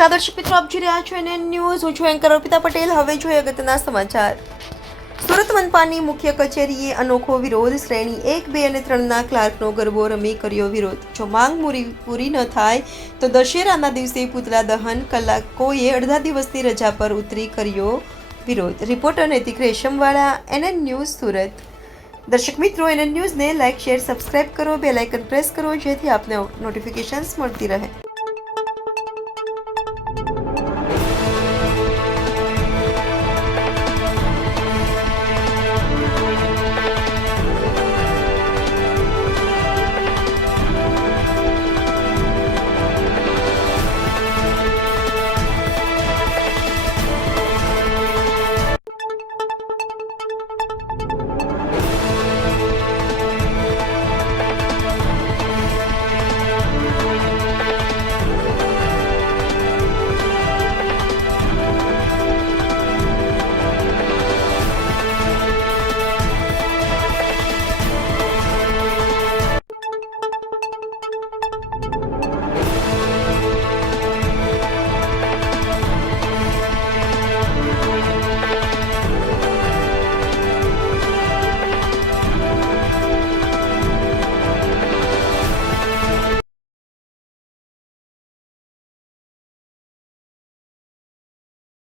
નમસ્કાર દર્શક મિત્રો, આપ જોઈ રહ્યા છો NN ન્યૂઝ. હું છું એન્કર અર્પિતા પટેલ. હવે જોઈએ અગત્યના સમાચાર. સુરત મનપાની મુખ્ય કચેરીએ અનોખો વિરોધ. શ્રેણી 1, 2 અને 3ના ક્લાર્કનો ગરબો રમી કર્યો વિરોધ. જો માંગ પૂરી ન થાય તો દશેરાના દિવસે પૂતળા દહન. કલાકોએ અડધા દિવસની રજા પર ઉતરી કર્યો વિરોધ. રિપોર્ટર નૈતિક રેશમવાળા, NN ન્યૂઝ, સુરત. દર્શક મિત્રો, NN ન્યૂઝને લાઇક, શેર, સબસ્ક્રાઇબ કરો, બેલ આઇકન પ્રેસ કરો જેથી આપને નોટિફિકેશન્સ મળતી રહે.